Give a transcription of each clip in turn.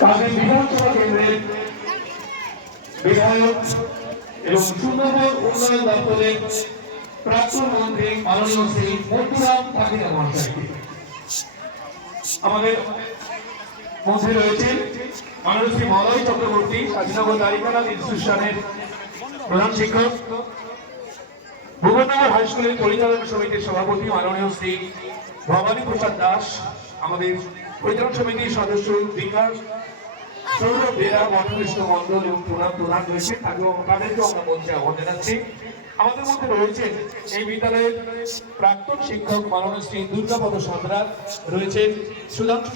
কাজী বিধানসভা কেন্দ্রের বিধায়ক এবং সুন্দরবন উন্নয়ন দপ্তরের প্রাক্তন মন্ত্রী মাননীয় শ্রী মন্টুরাম পাখিরা মহাশয়কে। আমাদের মধ্যে রয়েছেন মাননীয় শ্রী মলয় চক্রবর্তী স্বাধীনগর তালিকানা ইনস্টিটিউশনের প্রধান শিক্ষক ভুবননগর হাই স্কুলের পরিচালনা সমিতির সভাপতি মাননীয় শ্রী ভবানী প্রসাদ দাস, আমাদের পরিচালনা সমিতির সদস্য বিকাশ সৌরভ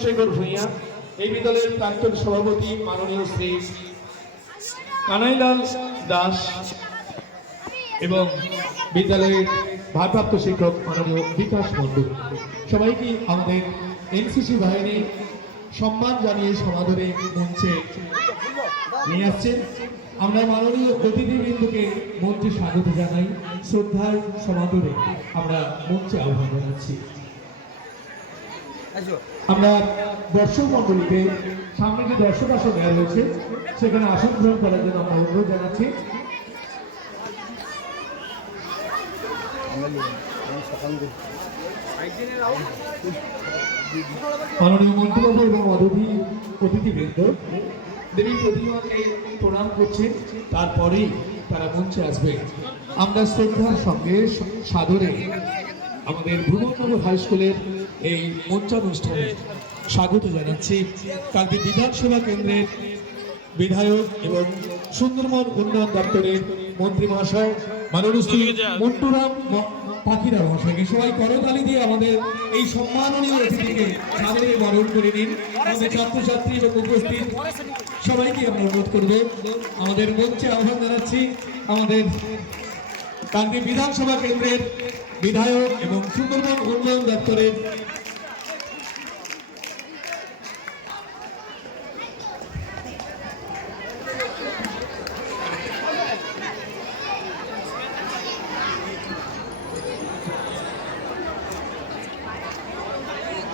শেখর এই বিদ্যালয়ের প্রাক্তন সভাপতি মাননীয় শ্রী কানাইলাল দাস এবং বিদ্যালয়ের ভারপ্রাপ্ত শিক্ষক মাননীয় বিকাশ মন্ডল সবাইকে আমাদের এনসিসি বাহিনী সম্মান জানিয়ে সমাদরে মঞ্চে নিয়ে আসছেন। আমরা মাননীয় অতিথিবৃন্দকে মঞ্চে স্বাগত জানাই। শ্রদ্ধার সমাদরে আমরা মঞ্চে আহ্বান জানাচ্ছি। আমরা দর্শক মন্ডলীকে সামনে যে দর্শক আসন দেওয়া রয়েছে সেখানে আসন গ্রহণ করার জন্য আমরা অনুরোধ জানাচ্ছি। মাননীয় মন্ত্রীবাবু এবং অতিথি, অতিথিবৃন্দ, দেবী প্রতিমাকে প্রণাম করছে। তারপরেই তারা মঞ্চে আসবে। আমরা শ্রদ্ধার সঙ্গে সাদরে আমাদের ভুবননগর হাই স্কুলের এই মঞ্চানুষ্ঠানে স্বাগত জানাচ্ছি। কালকে বিধানসভা কেন্দ্রের বিধায়ক এবং সুন্দরবন উন্নয়ন দপ্তরের মন্ত্রী মহাশয় মাননীয় শ্রী মন্টুরাম পাখিরা মহাশয়কে সবাই করতালি দিয়ে আমাদের এই সম্মাননীয় অতিথিকে সাদরে বরণ করে নিন। আমাদের ছাত্রছাত্রী এবং উপস্থিত সবাইকে আমরা অনুরোধ করব। আমাদের মঞ্চে আহ্বান জানাচ্ছি আমাদের কান্দি বিধানসভা কেন্দ্রের বিধায়ক এবং সুন্দরবন উন্নয়ন দপ্তরের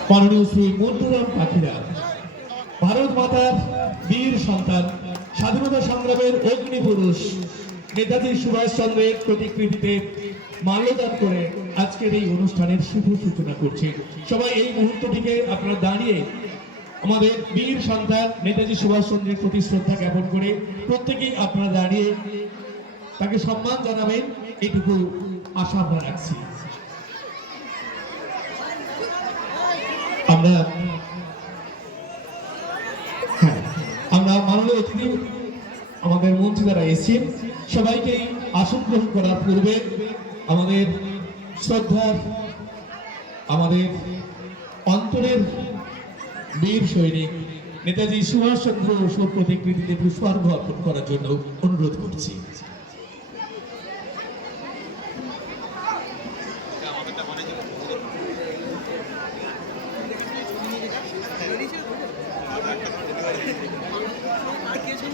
মাননীয় শ্রী মন্টুরাম পাখিরা। ভারত মাতার বীর সন্তান, স্বাধীনতা সংগ্রামের অগ্নি পুরুষ, নেতাজি সুভাষ চন্দ্রের প্রতিকৃতিতে মাল্যদান করে আজকের এই অনুষ্ঠানের শুভ সূচনা করছে। সবাই এই মুহূর্তটিকে আপনারা দাঁড়িয়ে আমাদের বীর সন্তান, নেতাজি সুভাষ চন্দ্রের প্রতি শ্রদ্ধা জ্ঞাপন করে প্রত্যেকেই আপনারা দাঁড়িয়ে তাকে সম্মান জানাবেন, এটুকু আশা আমরা রাখছি। আমরা আমরা মাননীয় অতিথি, আমাদের আসন গ্রহণ করার পূর্বে আমাদের শ্রদ্ধার আমাদের অন্তরের বীর সৈনিক নেতাজি সুভাষচন্দ্র বসুর প্রতিকৃতিতে পুষ্পার্ঘ অর্পণ করার জন্য অনুরোধ করছি।